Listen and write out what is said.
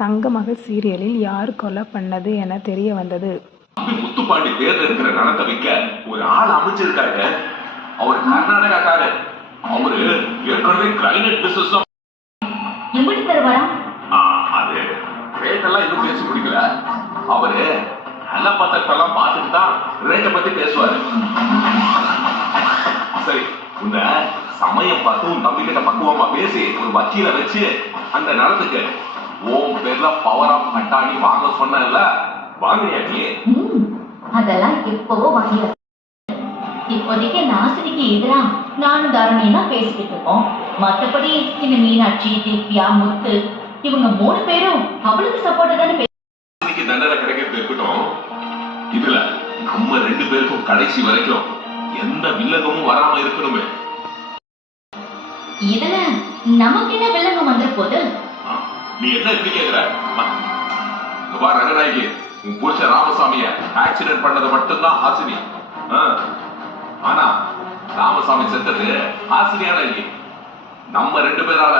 தங்கமகள் சீரியலில் யார் கொலை பண்ணது என தெரிய வந்தது. முத்துப்பாண்டி பேர்ல இருக்கிற நடத்த வைக்க ஒரு ஆள் அமைச்சிருக்காங்க. அவர் கர்நாடகாக்காரர். அவரு ஏற்கனவே கிரைனட் பிசினஸ் எப்படி தருவாரா? அது ரேட்டெல்லாம் இன்னும் பேசி முடிக்கல. அவரு நல்ல பத்திரத்தெல்லாம் பார்த்துட்டு தான் ரேட்டை பத்தி பேசுவாரு. சரி, உன்ன சமயம் பார்த்து உன் தம்பி கிட்ட பக்குவமா பேசி ஒரு வக்கீல வச்சு அந்த நடத்துக்கு ஓம் பேர்ல பவர் ஆஃப் அட்டாணி வாங்க சொன்னல, வாங்கினியா நீ? அதெல்லாம் எப்பவோ வாங்கிய. இப்போதைக்கு நாசினிக்கு எதிரா நானும் தாரணியும் தான் பேசிக்கிட்டு இருக்கோம். மற்றபடி இந்த மீனாட்சி, திவ்யா, முத்து இவங்க 3 பேரும் அவளுக்கு சப்போர்ட் தானே. தண்டனை கிடைக்கிறது இருக்கட்டும், இதுல நம்ம 2 பேருக்கும் கடைசி வரைக்கும் எந்த வில்லகமும் வராம இருக்கணுமே. இதுல நமக்கு என்ன வில்லங்கம் வந்துற போது? நீ என்ன இப்படி கேக்குற? ரங்கநாயகி, உன் புருஷ ராமசாமிய ஆக்சிடென்ட் பண்ணது மட்டும்தான் ஹாசினி. ஆனா ராமசாமி செத்தது ஹாசினியால இல்லையே, நம்ம 2 பேரால.